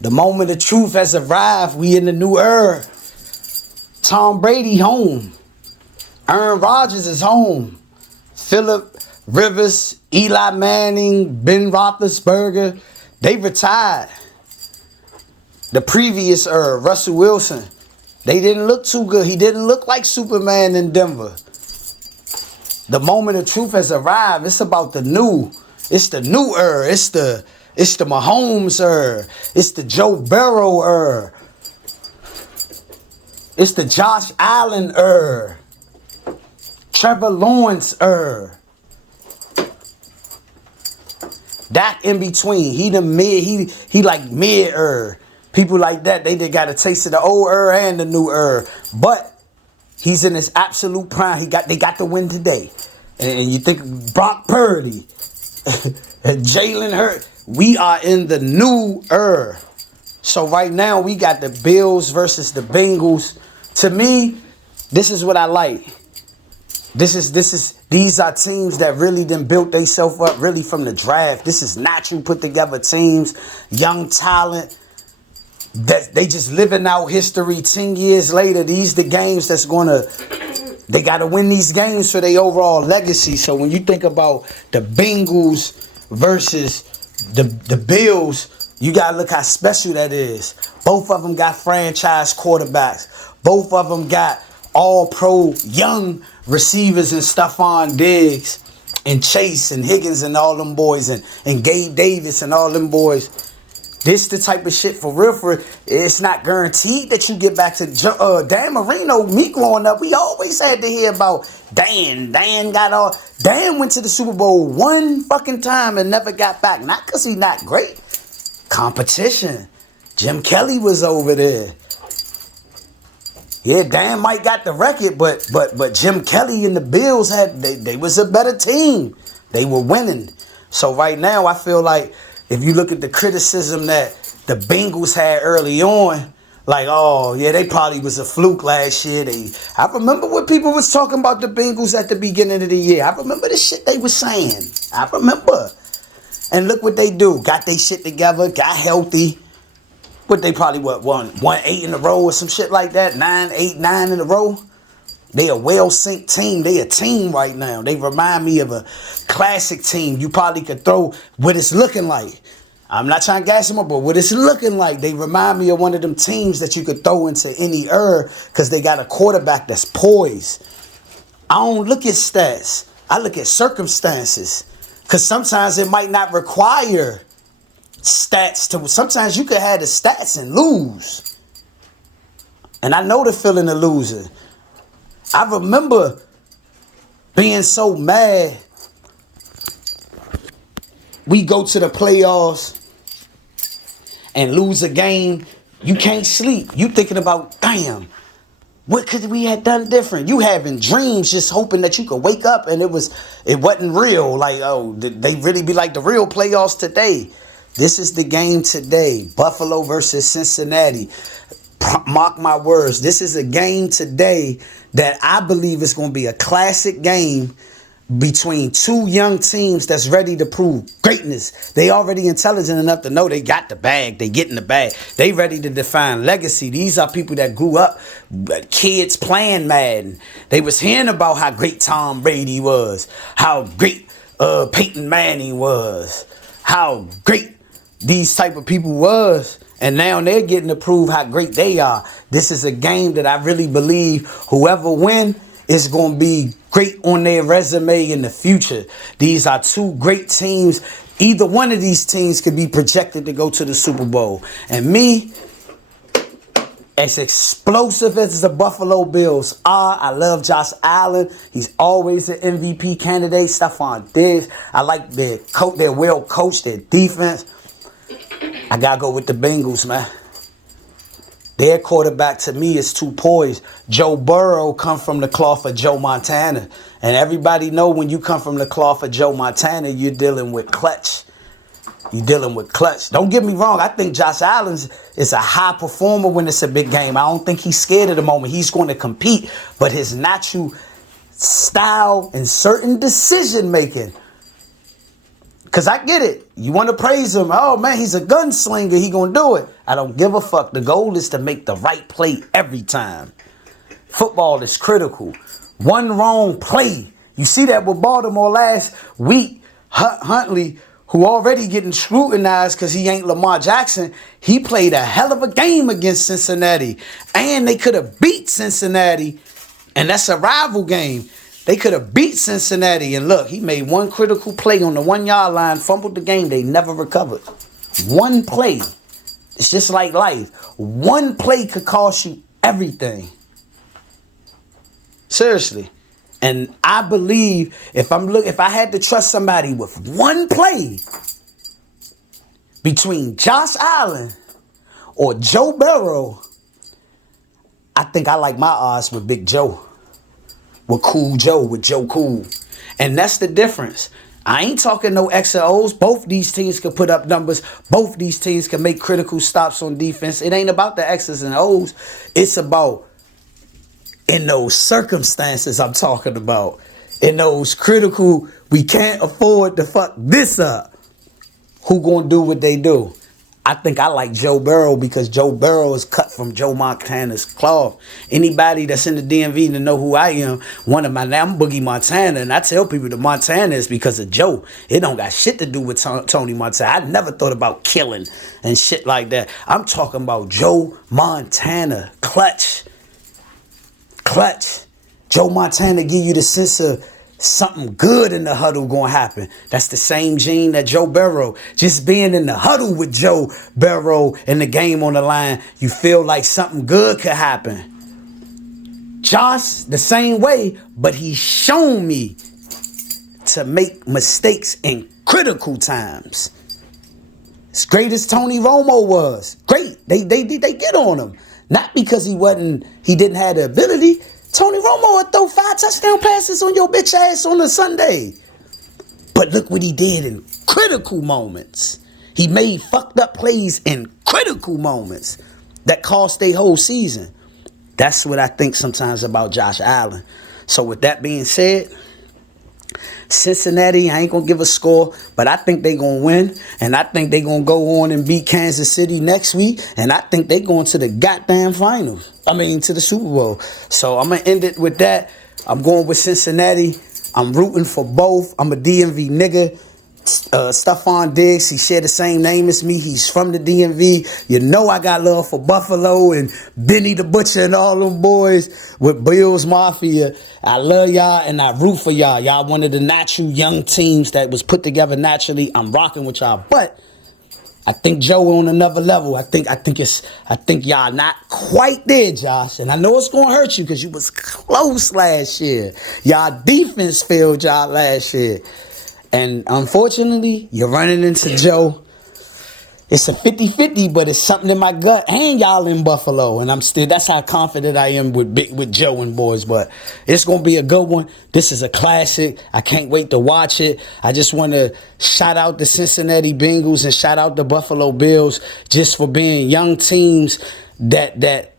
The moment of truth has arrived. We in the new era. Tom Brady home. Aaron Rodgers is home. Phillip Rivers, Eli Manning, Ben Roethlisberger, they retired. The previous Russell Wilson, they didn't look too good. He didn't look like Superman in Denver. The moment of truth has arrived. It's about the new. It's the new era. It's the Mahomes era. It's the Joe Burrow era. It's the Josh Allen era. Trevor Lawrence era. Dak in between. He the mid. He like mid era. People like that, they got a taste of the old era and the new era. But he's in his absolute prime. They got the win today. And you think Brock Purdy, Jalen Hurts. We are in the new era. So right now we got the Bills versus the Bengals. To me, this is what I like. These are teams that really done built themselves up really from the draft. This is natural put together teams, young talent. That they just living out history 10 years later. These the games that's they got to win these games for their overall legacy. So when you think about the Bengals versus the Bills, you got to look how special that is. Both of them got franchise quarterbacks. Both of them got all-pro young receivers and Stephon Diggs and Chase and Higgins and all them boys and Gabe Davis and all them boys. This the type of shit for real. It's not guaranteed that you get back to Dan Marino. Me growing up, we always had to hear about Dan. Dan went to the Super Bowl one fucking time and never got back. Not because he's not great. Competition. Jim Kelly was over there. Yeah, Dan might got the record, but Jim Kelly and the Bills they was a better team. They were winning. So right now I feel like if you look at the criticism that the Bengals had early on, like, oh, yeah, they probably was a fluke last year. I remember what people was talking about the Bengals at the beginning of the year. I remember the shit they was saying. I remember. And look what they do. Got their shit together, got healthy. But they probably, won 8 in a row or some shit like that? 9 in a row? They a well-synced team. They a team right now. They remind me of a classic team. You probably could throw what it's looking like. I'm not trying to gas them up, but what it's looking like. They remind me of one of them teams that you could throw into any era because they got a quarterback that's poised. I don't look at stats. I look at circumstances because sometimes it might not require stats to. Sometimes you could have the stats and lose. And I know the feeling of losing. I remember being so mad. We go to the playoffs and lose a game. You can't sleep. You thinking about, damn, what could we have done different? You having dreams, just hoping that you could wake up and it wasn't real. Like, oh, did they really be like the real playoffs today? This is the game today. Buffalo versus Cincinnati. Mark my words. This is a game today that I believe is going to be a classic game between two young teams that's ready to prove greatness. They already intelligent enough to know they got the bag. They get in the bag. They ready to define legacy. These are people that grew up, kids playing Madden. They was hearing about how great Tom Brady was, how great Peyton Manning was, how great these type of people was. And now they're getting to prove how great they are. This is a game that I really believe whoever win is going to be great on their resume in the future. These are two great teams. Either one of these teams could be projected to go to the Super Bowl. And me, as explosive as the Buffalo Bills are, I love Josh Allen. He's always an MVP candidate. Stephon Diggs. I like their coach. They're well coached. Their defense. I got to go with the Bengals, man. Their quarterback, to me, is too poised. Joe Burrow come from the cloth of Joe Montana. And everybody know when you come from the cloth of Joe Montana, you're dealing with clutch. You're dealing with clutch. Don't get me wrong. I think Josh Allen is a high performer when it's a big game. I don't think he's scared at the moment. He's going to compete. But his natural style and certain decision making, Because I get it. You want to praise him. Oh, man, he's a gunslinger. He going to do it. I don't give a fuck. The goal is to make the right play every time. Football is critical. One wrong play. You see that with Baltimore last week. Huntley, who already getting scrutinized because he ain't Lamar Jackson, he played a hell of a game against Cincinnati. And they could have beat Cincinnati. And that's a rival game. They could have beat Cincinnati. And look, he made one critical play on the 1 yard line, fumbled the game. They never recovered. One play. It's just like life. One play could cost you everything. Seriously. And I believe if I had to trust somebody with one play between Josh Allen or Joe Burrow, I think I like my odds with Big Joe. With Cool Joe, with Joe Cool. And that's the difference. I ain't talking no X and O's. Both these teams can put up numbers. Both these teams can make critical stops on defense. It ain't about the X's and O's. It's about in those circumstances I'm talking about. In those critical, we can't afford to fuck this up. Who gonna do what they do? I think I like Joe Burrow because Joe Burrow is cut from Joe Montana's cloth. Anybody that's in the DMV to know who I am, I'm Boogie Montana, and I tell people the Montana is because of Joe. It don't got shit to do with Tony Montana. I never thought about killing and shit like that. I'm talking about Joe Montana. Clutch. Joe Montana give you the sense of something good in the huddle gonna happen. That's the same gene that Joe Burrow. Just being in the huddle with Joe Burrow and the game on the line, you feel like something good could happen. Josh, the same way, but he's shown me to make mistakes in critical times. As great as Tony Romo was, great. They get on him. Not because he didn't have the ability. Tony Romo would throw 5 touchdown passes on your bitch ass on a Sunday. But look what he did in critical moments. He made fucked up plays in critical moments that cost their whole season. That's what I think sometimes about Josh Allen. So with that being said, Cincinnati, I ain't going to give a score, but I think they're going to win. And I think they're going to go on and beat Kansas City next week. And I think they're going to the goddamn finals. To the Super Bowl. So I'm going to end it with that. I'm going with Cincinnati. I'm rooting for both. I'm a DMV nigga. Stephon Diggs, he shared the same name as me. He's from the DMV. You know I got love for Buffalo and Benny the Butcher and all them boys with Bills Mafia. I love y'all and I root for y'all. Y'all one of the natural young teams that was put together naturally. I'm rocking with y'all. But I think Joe on another level. I think y'all not quite there, Josh. And I know it's gonna hurt you because you was close last year. Y'all defense failed y'all last year. And unfortunately, you're running into Joe. It's a 50-50, but it's something in my gut. And y'all in Buffalo. And that's how confident I am with Joe and boys. But it's going to be a good one. This is a classic. I can't wait to watch it. I just want to shout out the Cincinnati Bengals and shout out the Buffalo Bills just for being young teams that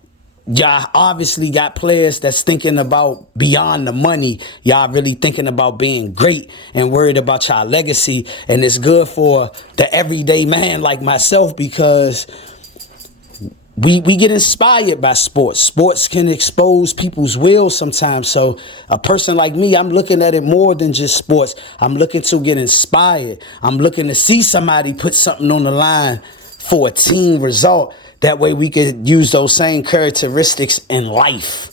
y'all obviously got players that's thinking about beyond the money. Y'all really thinking about being great and worried about y'all legacy. And it's good for the everyday man like myself because we get inspired by sports. Sports can expose people's will sometimes. So a person like me, I'm looking at it more than just sports. I'm looking to get inspired. I'm looking to see somebody put something on the line for a team result. That way we could use those same characteristics in life.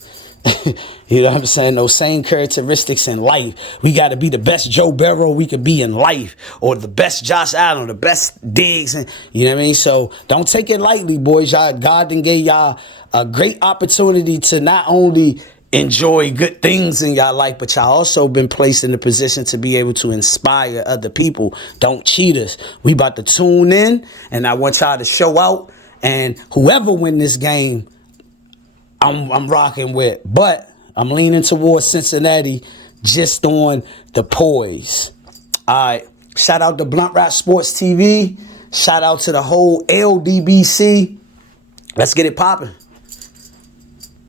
You know what I'm saying? Those same characteristics in life. We got to be the best Joe Burrow we could be in life. Or the best Josh Allen, or the best Diggs. And, you know what I mean? So don't take it lightly, boys. God done gave y'all a great opportunity to not only enjoy good things in y'all life, but y'all also been placed in the position to be able to inspire other people. Don't cheat us. We about to tune in, and I want y'all to show out. And whoever win this game, I'm rocking with. But I'm leaning towards Cincinnati just on the poise. All right. Shout out to Blunt Rap Sports TV. Shout out to the whole LDBC. Let's get it popping.